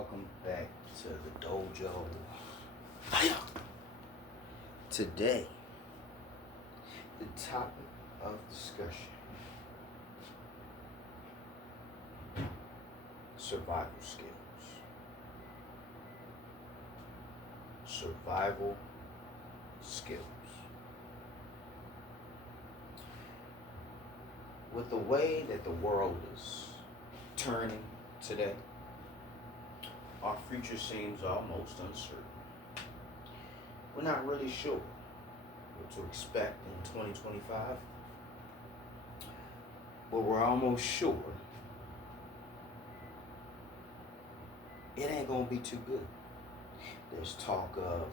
Welcome back to the dojo. Hiya! Today, the topic of discussion: survival skills. Survival skills. With the way that the world is turning today, our future seems almost uncertain. We're not really sure what to expect in 2025, but we're almost sure it ain't gonna be too good. There's talk of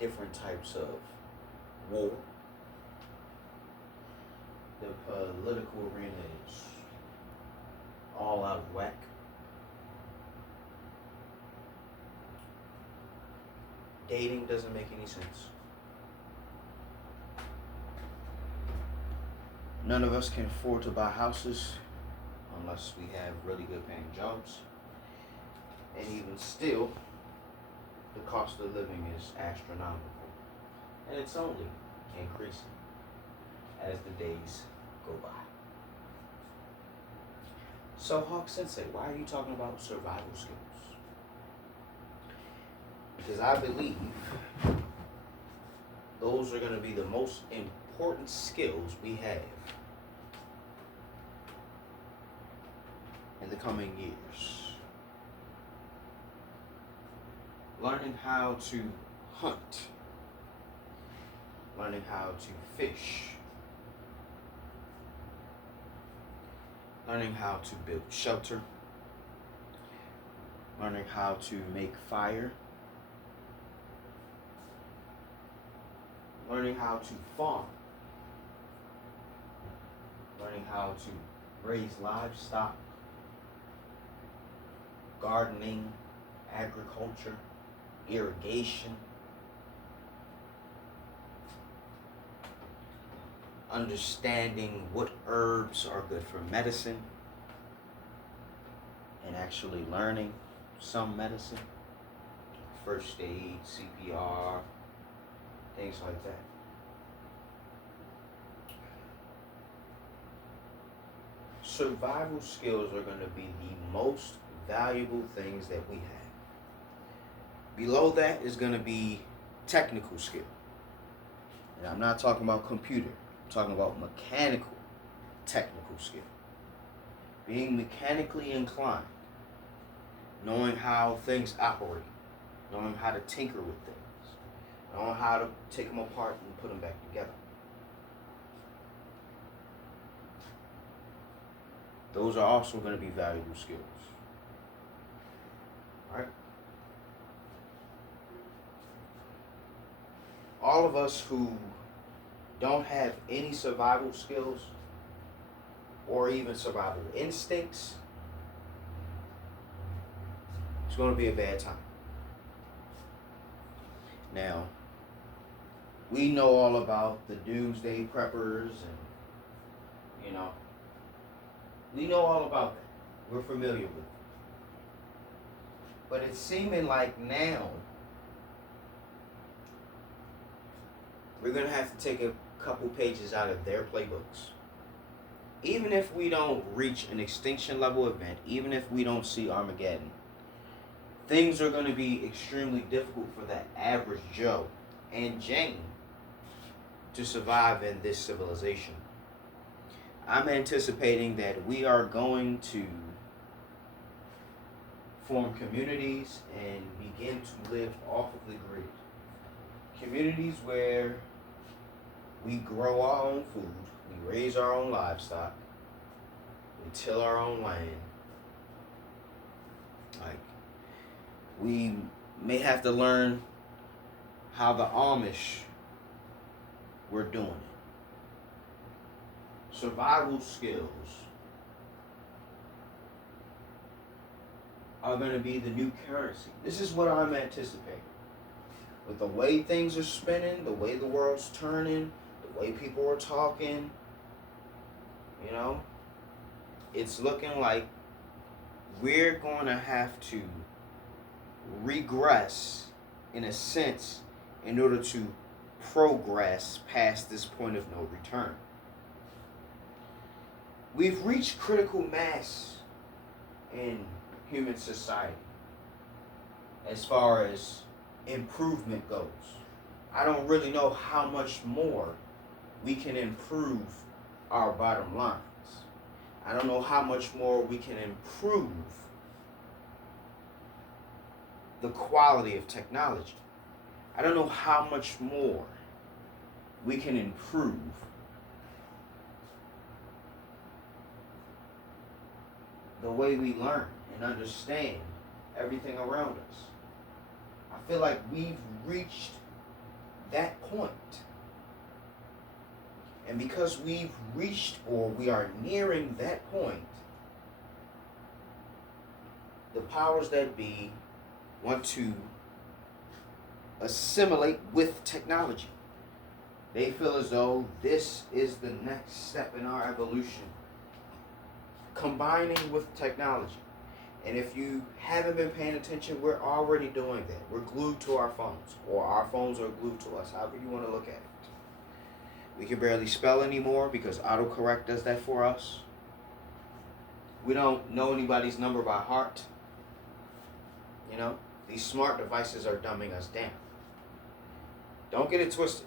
different types of war. The political arena is all out of whack. Dating doesn't make any sense. None of us can afford to buy houses unless we have really good paying jobs. And even still, the cost of living is astronomical. And it's only increasing as the days go by. So, Sensei, why are you talking about survival skills? Because I believe those are going to be the most important skills we have in the coming years. Learning how to hunt, learning how to fish, learning how to build shelter, learning how to make fire, learning how to farm, learning how to raise livestock, gardening, agriculture, irrigation, understanding what herbs are good for medicine, and actually learning some medicine, first aid, CPR, things like that. Survival skills are going to be the most valuable things that we have. Below that is going to be technical skill. And I'm not talking about computer. I'm talking about mechanical, technical skill. Being mechanically inclined. Knowing how things operate. Knowing how to tinker with things. Knowing how to take them apart and put them back together. Those are also going to be valuable skills. All right? All of us who don't have any survival skills or even survival instincts, it's going to be a bad time. Now, we know all about the doomsday preppers and, we know all about that. We're familiar with it. But it's seeming like now we're going to have to take a couple pages out of their playbooks. Even if we don't reach an extinction level event, even if we don't see Armageddon, things are going to be extremely difficult for that average Joe and Jane to survive in this civilization. I'm anticipating that we are going to form communities and begin to live off of the grid. Communities where we grow our own food, we raise our own livestock, we till our own land. Like, we may have to learn how the Amish were doing it. Survival skills are going to be the new currency. This is what I'm anticipating. With the way things are spinning, the way the world's turning, the way people are talking, it's looking like we're going to have to regress in a sense in order to progress past this point of no return. We've reached critical mass in human society as far as improvement goes. I don't really know how much more we can improve our bottom lines. I don't know how much more we can improve the quality of technology. I don't know how much more we can improve the way we learn and understand everything around us. I feel like we've reached that point. And because we've reached, or we are nearing that point, the powers that be want to assimilate with technology. They feel as though this is the next step in our evolution, combining with technology. And if you haven't been paying attention, we're already doing that. We're glued to our phones, or our phones are glued to us, however you want to look at it. We can barely spell anymore because autocorrect does that for us. We don't know anybody's number by heart. You know, these smart devices are dumbing us down. Don't get it twisted.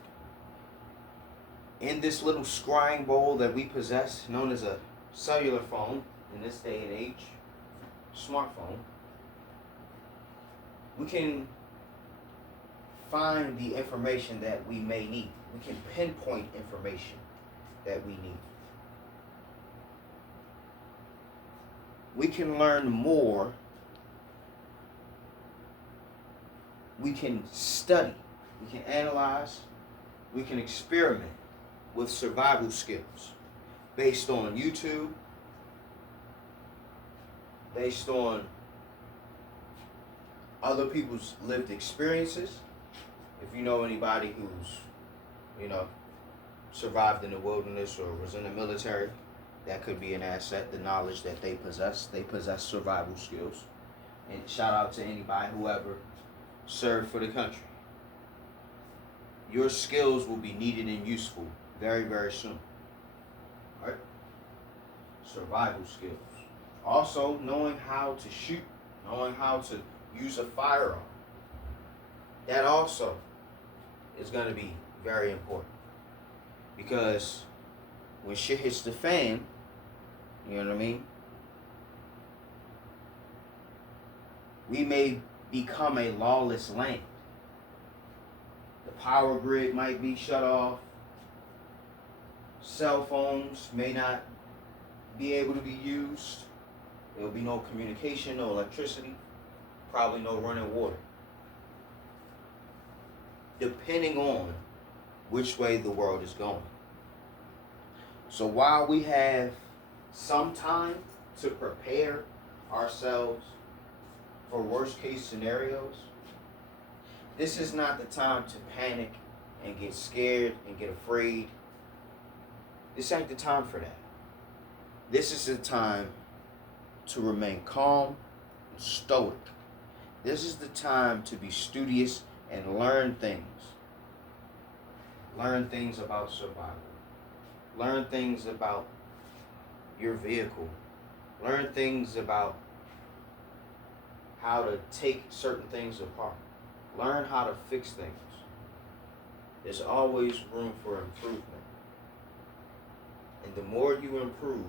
In this little scrying bowl that we possess, known as a cellular phone in this day and age, smartphone, we can find the information that we may need. We can pinpoint information that we need. We can learn more. We can study. We can analyze. We can experiment with survival skills based on YouTube, based on other people's lived experiences. If you know anybody who's, survived in the wilderness or was in the military, that could be an asset, the knowledge that they possess. They possess survival skills. And shout out to anybody who ever served for the country. Your skills will be needed and useful very, very soon. All right? Survival skills. Also, knowing how to shoot, knowing how to use a firearm. That also is going to be very important. Because when shit hits the fan, you know what I mean? We may become a lawless land. The power grid might be shut off. Cell phones may not be able to be used. There will be no communication, no electricity, probably no running water. Depending on which way the world is going. So while we have some time to prepare ourselves for worst case scenarios, this is not the time to panic and get scared and get afraid. This ain't the time for that. This is the time to remain calm and stoic. This is the time to be studious and learn things. Learn things about survival. Learn things about your vehicle. Learn things about how to take certain things apart. Learn how to fix things. There's always room for improvement. And the more you improve,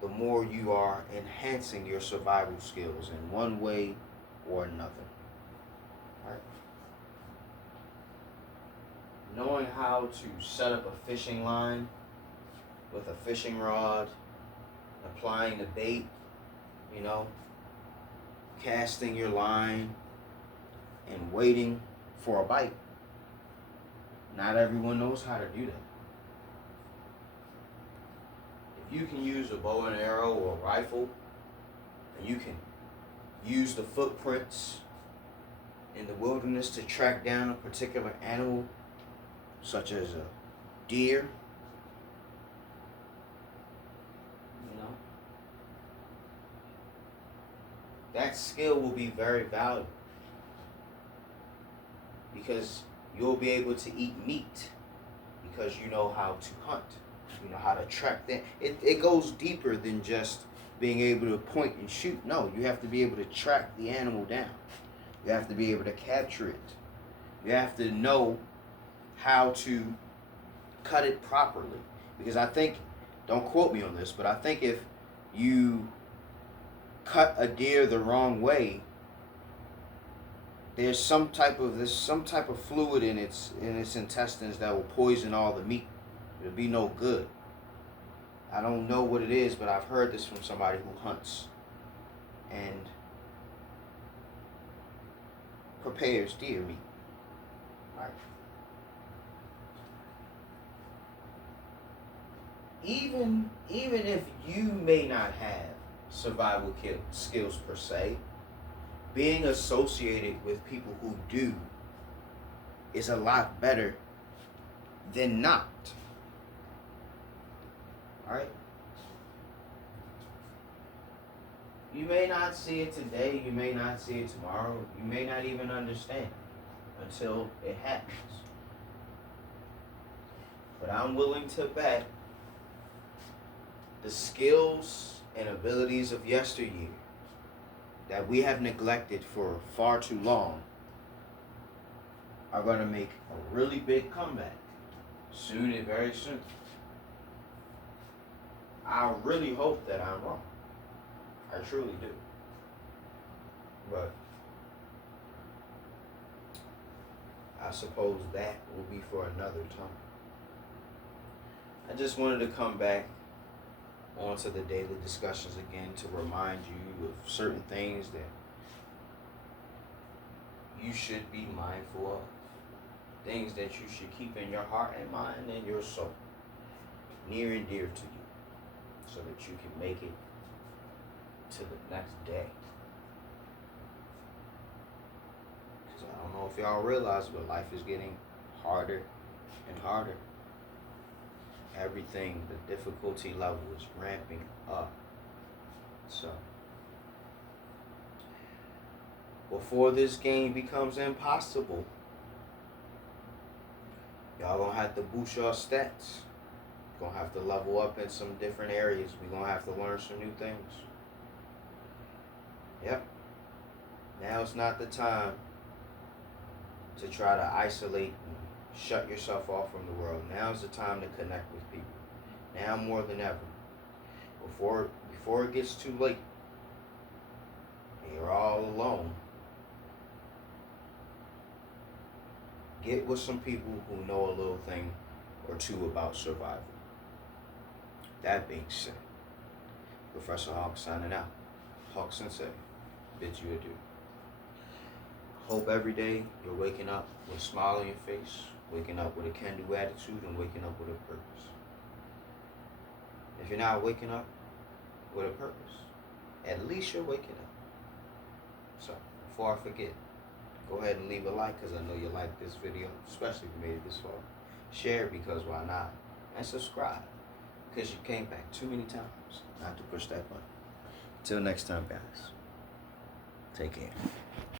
the more you are enhancing your survival skills in one way or another. All right? Knowing how to set up a fishing line with a fishing rod, applying the bait, casting your line and waiting for a bite. Not everyone knows how to do that. If you can use a bow and arrow or a rifle, and you can use the footprints in the wilderness to track down a particular animal, such as a deer, that skill will be very valuable because you'll be able to eat meat because you know how to hunt. You know how to track that. It goes deeper than just being able to point and shoot. No, you have to be able to track the animal down. You have to be able to capture it. You have to know how to cut it properly. Because I think, don't quote me on this, but I think if you cut a deer the wrong way, there's some type of fluid in its intestines that will poison all the meat. It'll be no good. I don't know what it is, but I've heard this from somebody who hunts and prepares deer meat. Right. Even if you may not have survival skills per se, being associated with people who do is a lot better than not. Alright? You may not see it today, you may not see it tomorrow, you may not even understand until it happens. But I'm willing to bet the skills and abilities of yesteryear that we have neglected for far too long are going to make a really big comeback soon and very soon. I really hope that I'm wrong. I truly do. But I suppose that will be for another time. I just wanted to come back onto the daily discussions again to remind you of certain things that you should be mindful of. Things that you should keep in your heart and mind and your soul, near and dear to you, so that you can make it to the next day. Because I don't know if y'all realize, but life is getting harder and harder. Everything, the difficulty level is ramping up. So, before this game becomes impossible, y'all gonna have to boost your stats. Gonna have to level up in some different areas. We're gonna have to learn some new things. Yep. Now it's not the time to try to isolate and shut yourself off from the world. Now's the time to connect with people. Now more than ever. Before it gets too late and you're all alone, get with some people who know a little thing or two about survival. That being said, Professor Hawk signing out. Hawk Sensei bids you adieu. Hope every day you're waking up with a smile on your face, waking up with a can-do attitude, and waking up with a purpose. If you're not waking up with a purpose, at least you're waking up. So, before I forget, go ahead and leave a like, because I know you like this video, especially if you made it this far. Share it, because why not? And subscribe, because you came back too many times not to push that button. Until next time, guys. Take care.